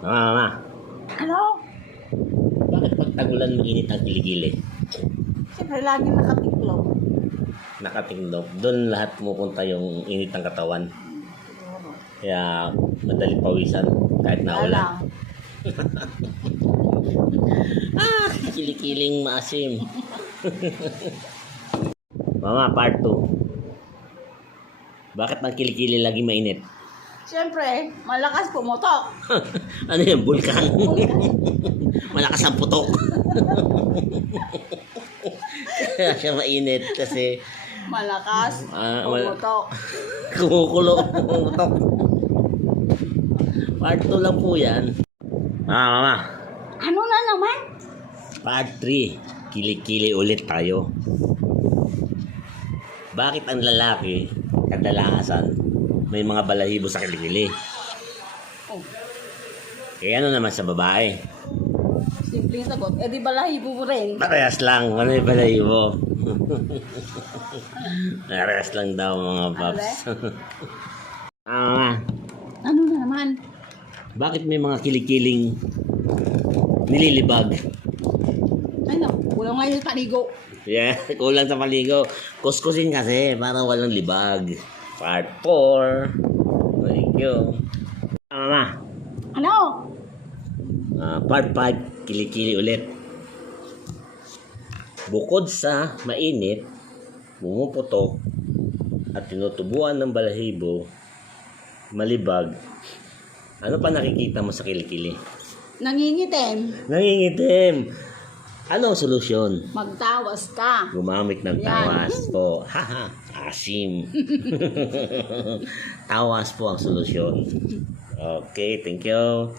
Mama, Ano? bakit pag tagulan mainit ang kilikili? Siyempre, lagi nakatiklop. Nakatingdok. Doon lahat pumupunta yung init ng katawan. Siguro. Kaya madaling pawisan kahit Wala naulan. lang. Kilikiling maasim. Mama, part 2. Bakit ang kilikili lagi mainit? Siyempre, malakas pumutok. Ano yung bulkan? Malakas ang putok. Kaya siya mainit kasi Malakas wala. pumutok. Kumukulo. Pumutok. Part 2 lang po yan. Mama. Ano na naman? Part 3. Kilikili ulit tayo. Bakit ang lalaki kadalasan may mga balahibo sa kilikili? Oh, Eh ano naman sa babae? simpleng sagot. Eh di balahibo mo rin. Parehas lang. Ano yung balahibo? Parehas lang daw mga paps. Ano na naman? Bakit may mga kilikiling nililibag? Ano? Kulang nga yung paligo. Yeah, kulang sa paligo. Kuskusin kasi para walang libag. Part 4. Thank you. Mama. Ano? Part 5. Kilikili ulit. Bukod sa mainit, bumuputok, at tinutubuan ng balahibo, malibag, ano pa nakikita mo sa kilikili? Nangingitim. Nangingitim. Ano ang solusyon? Magtawas ka. Gumamit ng Yan. tawas po. Haha, asim. Tawas po ang solusyon. Okay, thank you.